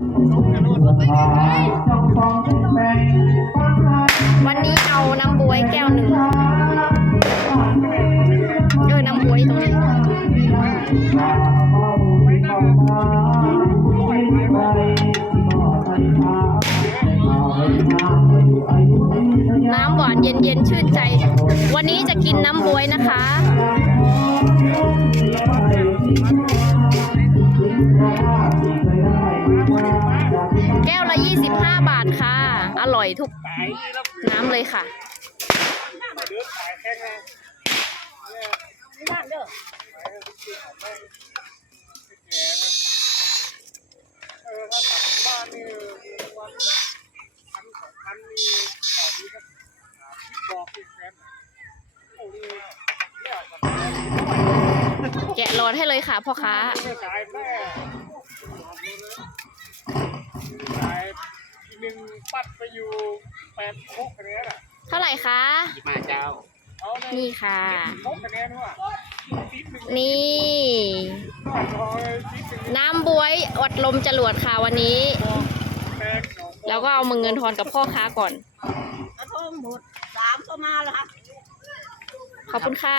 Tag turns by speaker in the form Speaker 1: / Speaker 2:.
Speaker 1: วันนี้เอาน้ำบวยแก้วหนึ่งเออน้ำบวยตรงนี้น้ำหวานเย็นๆชื่นใจ วันนี้จะกินน้ำบวยนะคะ ละ 25 บาทค่ะ อร่อยทุกน้ำเลยค่ะ
Speaker 2: แกะ
Speaker 1: รอนให้เลยค่ะพ่อค้า
Speaker 2: นึ่งปัดไปอยู่แปดหกคะแนนอะ
Speaker 1: เท่าไหร่คะ
Speaker 3: มาเจ้า
Speaker 2: เอาใน
Speaker 1: นี่ค่ะ
Speaker 2: หกคะแนนว่ะทิศหนึ่ง
Speaker 1: นี่
Speaker 2: ก็ร้อยทิศหนึ่ง
Speaker 1: น้ำบวยอดลมจรวดค่ะวันนี้
Speaker 2: แปดสอง
Speaker 1: แล้วก็เอามือเงินทอนกับพ่อค้าก่อน
Speaker 4: กระทงหมดสามก็มาแล้วครับ
Speaker 1: ขอบคุณค่ะ